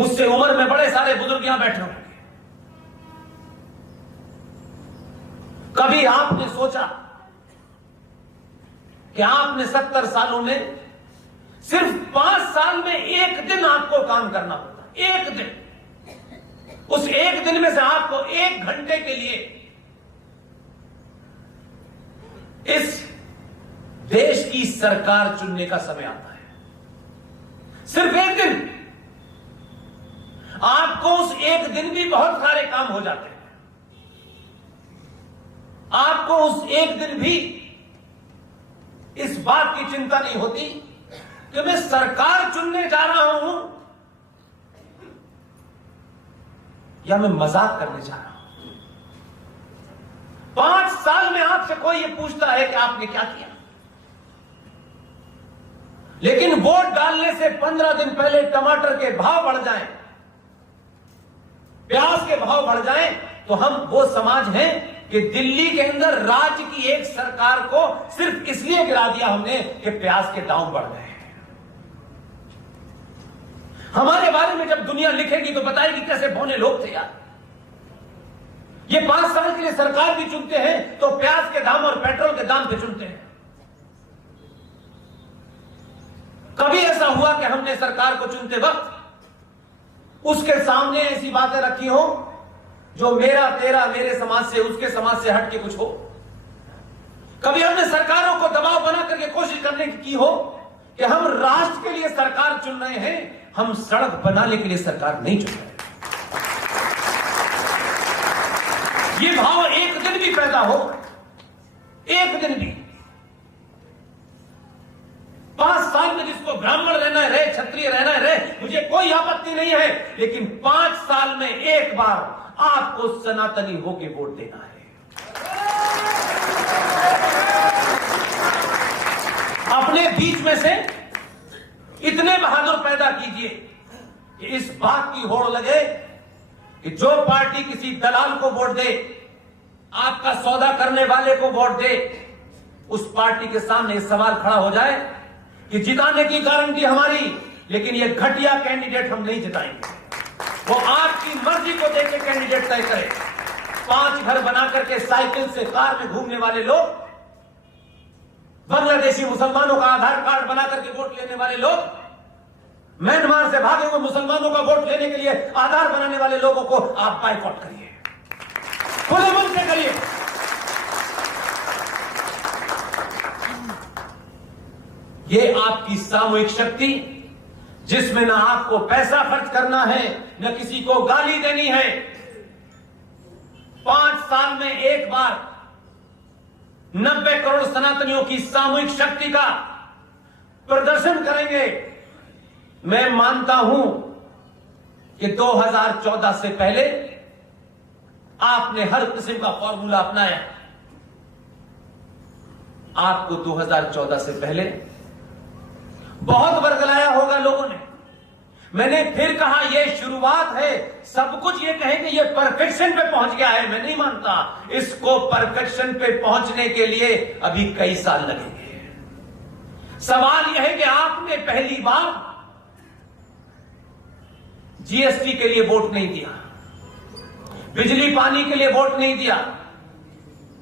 मुझसे उम्र में बड़े सारे बुजुर्ग यहां बैठे होंगे। कभी आपने सोचा कि आपने 70 सालों में सिर्फ 5 साल में एक दिन आपको काम करना होता, एक दिन, उस एक दिन में से आपको 1 घंटे के लिए इस देश की सरकार चुनने का समय आता है। सिर्फ एक दिन, आपको उस एक दिन भी बहुत सारे काम हो जाते हैं। आपको उस एक दिन भी इस बात की चिंता नहीं होती कि मैं सरकार चुनने जा रहा हूं या मैं मजाक करने जा रहा हूं। 5 साल में आपसे कोई ये पूछता है कि आपने क्या किया, लेकिन वोट डालने से 15 दिन पहले टमाटर के भाव बढ़ जाएं, प्याज के भाव बढ़ जाएं, तो हम वो समाज हैं कि दिल्ली के अंदर राज्य की एक सरकार को सिर्फ इसलिए गिरा दिया हमने कि प्याज के दाम बढ़ गए। हमारे बारे में जब दुनिया लिखेगी तो बताएगी कैसे भोने लोग थे यार। ये 5 साल के लिए सरकार भी चुनते हैं तो प्याज के दाम और पेट्रोल के दाम पे चुनते हैं। कभी ऐसा हुआ कि हमने सरकार को चुनते वक्त उसके सामने ऐसी बातें रखी हो जो मेरा तेरा, मेरे समाज से, उसके समाज से हट के कुछ हो? कभी हमने सरकारों को दबाव बना करके कोशिश करने की हो कि हम राष्ट्र के लिए सरकार चुन रहे हैं, हम सड़क बनाने के लिए सरकार नहीं चुन रहे। ये भाव एक दिन भी पैदा हो, एक दिन भी, 5 साल में जिसको ब्राह्मण रहना है रहे, क्षत्रिय रहना है रहे, मुझे कोई आपत्ति नहीं है, लेकिन 5 साल में एक बार आपको सनातनी होके वोट देना है। अपने बीच में से इतने बहादुर पैदा कीजिए कि इस बात की होड़ लगे कि जो पार्टी किसी दलाल को वोट दे, आपका सौदा करने वाले को वोट दे, उस पार्टी के सामने इस सवाल खड़ा हो जाए कि जिताने की गारंटी हमारी, लेकिन ये घटिया कैंडिडेट हम नहीं जिताएंगे। वो आपकी मर्जी को देके कैंडिडेट तय करे। 5 घर बना करके साइकिल से, कार में घूमने वाले लोग, बांग्लादेशी मुसलमानों का आधार कार्ड बना करके वोट लेने वाले लोग, म्यांमार से भागे हुए मुसलमानों का वोट लेने के लिए आधार बनाने वाले लोगों को आप बाइकआउट करिए, खुले मन से करिए। ये आपकी सामूहिक शक्ति, जिसमें ना आपको पैसा खर्च करना है, न किसी को गाली देनी है। 5 साल में एक बार 90 करोड़ सनातनियों की सामूहिक शक्ति का प्रदर्शन करेंगे। मैं मानता हूं कि 2014 से पहले आपने हर किस्म का फॉर्मूला अपनाया। आपको 2014 से पहले बहुत बरगलाया होगा लोगों ने। मैंने फिर कहा यह शुरुआत है, सब कुछ ये कहें कि ये परफेक्शन पे पहुंच गया है, मैं नहीं मानता। इसको परफेक्शन पे पहुंचने के लिए अभी कई साल लगेंगे। सवाल यह है कि आपने पहली बार जीएसटी के लिए वोट नहीं दिया, बिजली पानी के लिए वोट नहीं दिया,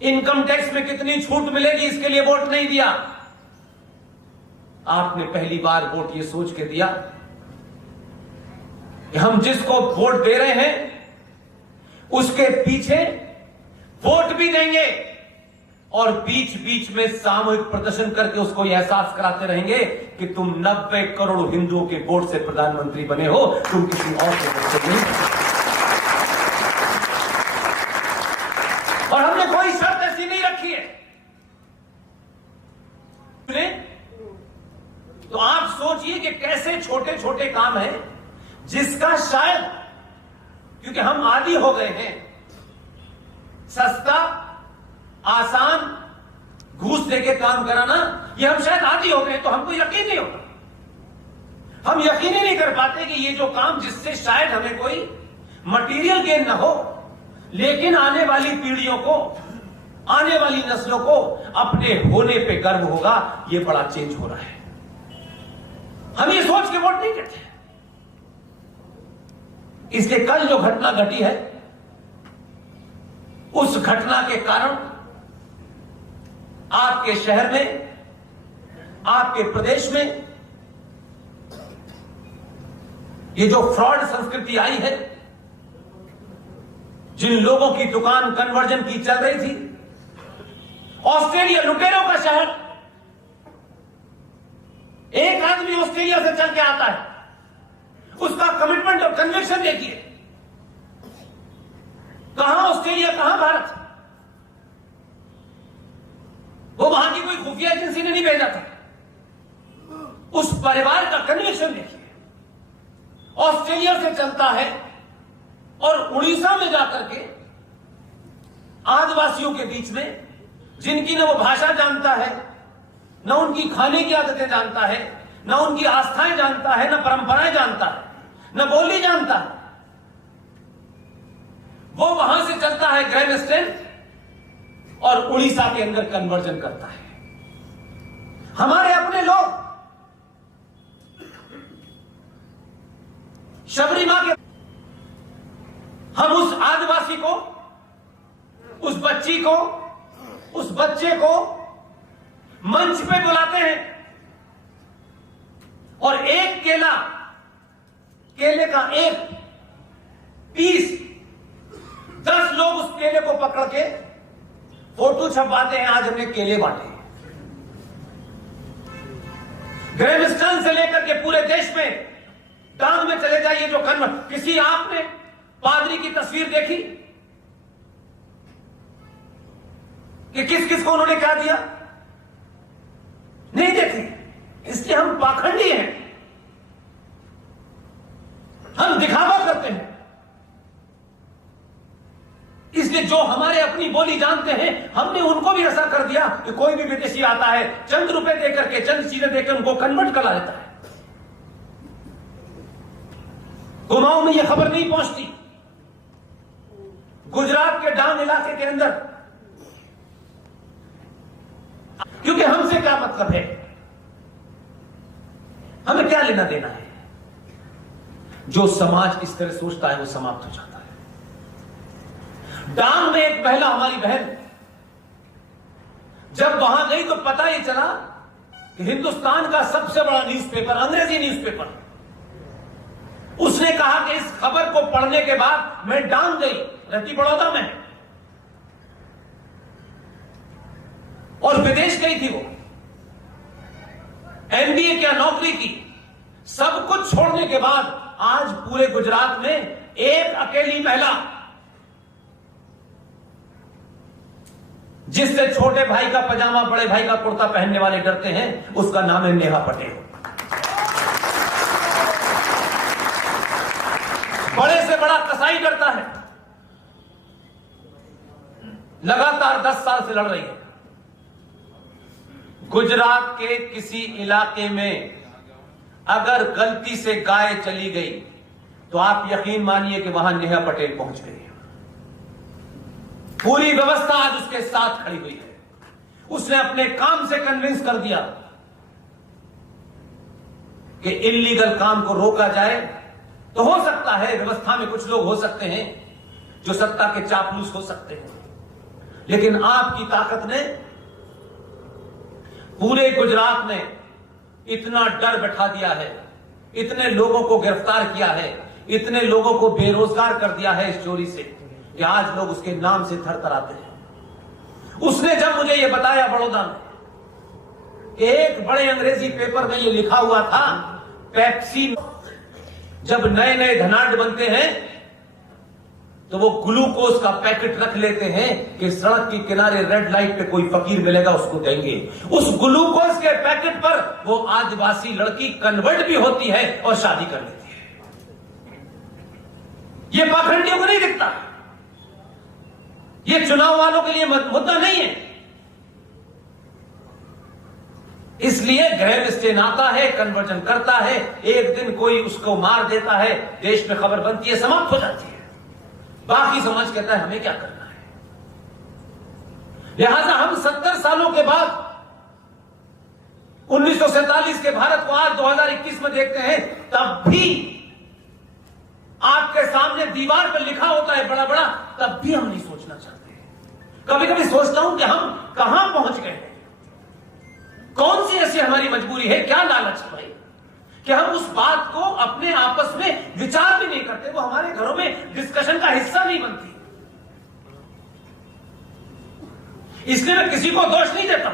इनकम टैक्स में कितनी छूट मिलेगी इसके लिए वोट नहीं दिया। आपने पहली बार वोट ये सोच के दिया कि हम जिसको वोट दे रहे हैं उसके पीछे वोट भी देंगे और बीच बीच में सामूहिक प्रदर्शन करके उसको यह एहसास कराते रहेंगे कि तुम 90 करोड़ हिंदुओं के वोट से प्रधानमंत्री बने हो, तुम किसी और के वोट से नहीं बने। और हमने कोई शर्त ऐसी नहीं रखी है। तो आप सोचिए कि कैसे छोटे छोटे काम हैं जिसका शायद, क्योंकि हम आदी हो गए हैं सस्ता आसान घूस देके काम कराना, ये हम शायद आदी हो गए, तो हमको यकीन नहीं होता। हम यकीन ही नहीं कर पाते कि ये जो काम जिससे शायद हमें कोई मटेरियल गेन ना हो, लेकिन आने वाली पीढ़ियों को, आने वाली नस्लों को अपने होने पे गर्व होगा, ये बड़ा चेंज हो रहा है। हम ये सोच के वोट नहीं करते। इसके कल जो घटना घटी है, उस घटना के कारण आपके शहर में, आपके प्रदेश में ये जो फ्रॉड संस्कृति आई है, जिन लोगों की दुकान कन्वर्जन की चल रही थी, ऑस्ट्रेलिया लुटेरों का शहर, एक आदमी ऑस्ट्रेलिया से चल के आता है, उसका कमिटमेंट और कन्विक्शन देखिए। कहां ऑस्ट्रेलिया, कहां भारत? वो वहां की कोई खुफिया एजेंसी ने नहीं भेजा था। उस परिवार का कन्विक्शन देखिए। ऑस्ट्रेलिया से चलता है और उड़ीसा में जाकर के आदिवासियों के बीच में, जिनकी न वो भाषा जानता है, न उनकी खाने की आदतें जानता है, न उनकी आस्थाएं जानता है, न परंपराएं जानता है, न बोली जानता है, वो वहां से चलता है ग्रैमस्टन और उड़ीसा के अंदर कन्वर्जन करता है। हमारे अपने लोग शबरी मां के, हम उस आदिवासी को, उस बच्ची को, उस बच्चे को मंच पे बुलाते हैं और एक केले का एक पीस 10 लोग उस केले को पकड़ के फोटो छपवाते हैं, आज हमने केले बांटे। ग्रैमस्टन से लेकर के पूरे देश में टांग में चले जाइए जो किसी आपने पादरी की तस्वीर देखी कि किस किस को उन्होंने क्या दिया? नहीं देखी। इसलिए हम पाखंडी हैं, हम दिखावा करते हैं। इसलिए जो हमारे अपनी बोली जानते हैं, हमने उनको भी ऐसा कर दिया कि कोई भी विदेशी आता है, चंद रुपए देकर के, चंद चीजें देकर उनको कन्वर्ट करा देता है। कुमाऊं में यह खबर नहीं पहुंचती, गुजरात के डांग इलाके के अंदर, क्योंकि हमसे क्या मतलब है, हमें क्या लेना देना है। जो समाज इस तरह सोचता है वो समाप्त हो जाता है। डांग में एक महिला, हमारी बहन, जब वहां गई तो पता ही चला कि हिंदुस्तान का सबसे बड़ा न्यूज़पेपर, अंग्रेजी न्यूज़पेपर, उसने कहा कि इस खबर को पढ़ने के बाद मैं डांग गई, रहती बड़ौदा में, और विदेश गई थी वो, एमबीए क्या नौकरी की, सब कुछ छोड़ने के बाद आज पूरे गुजरात में एक अकेली महिला, जिससे छोटे भाई का पजामा, बड़े भाई का कुर्ता पहनने वाले डरते हैं, उसका नाम है नेहा पटेल। बड़े से बड़ा कसाई डरता है, लगातार 10 साल से लड़ रही है। गुजरात के किसी इलाके में अगर गलती से गाय चली गई तो आप यकीन मानिए कि वहां नेहा पटेल पहुंच गई। पूरी व्यवस्था आज उसके साथ खड़ी हुई है। उसने अपने काम से कन्विंस कर दिया कि इल्लीगल काम को रोका जाए। तो हो सकता है व्यवस्था में कुछ लोग हो सकते हैं जो सत्ता के चापलूस हो सकते हैं, लेकिन आपकी ताकत ने पूरे गुजरात में इतना डर बैठा दिया है, इतने लोगों को गिरफ्तार किया है, इतने लोगों को बेरोजगार कर दिया है इस चोरी से कि आज लोग उसके नाम से थरथराते हैं। उसने जब मुझे यह बताया बड़ौदा में, एक बड़े अंग्रेजी पेपर में यह लिखा हुआ था, पेप्सी, जब नए नए धनाढ्य बनते हैं तो वो ग्लूकोज का पैकेट रख लेते हैं कि सड़क के किनारे रेड लाइट पे कोई फकीर मिलेगा उसको देंगे। उस ग्लूकोज के पैकेट पर वो आदिवासी लड़की कन्वर्ट भी होती है और शादी कर लेती है। ये पाखंडियों को नहीं दिखता, ये चुनाव वालों के लिए मुद्दा नहीं है। इसलिए ग्रैमस्टन आता है, कन्वर्जन करता है, एक दिन कोई उसको मार देता है, देश में खबर बनती है, समाप्त हो जाती है। बाकी समाज कहता है हमें क्या करना है। लिहाजा हम 70 सालों के बाद 1947 के भारत को आज 2021 में देखते हैं, तब भी आपके सामने दीवार पर लिखा होता है बड़ा बड़ा, तब भी हम नहीं सोचना चाहते। कभी कभी सोचता हूं कि हम कहां पहुंच गए हैं, कौन सी ऐसी हमारी मजबूरी है, क्या लालच है भाई कि हम उस बात को अपने आपस में विचार भी नहीं करते, वो हमारे घरों में डिस्कशन का हिस्सा नहीं बनती। इसलिए मैं किसी को दोष नहीं देता।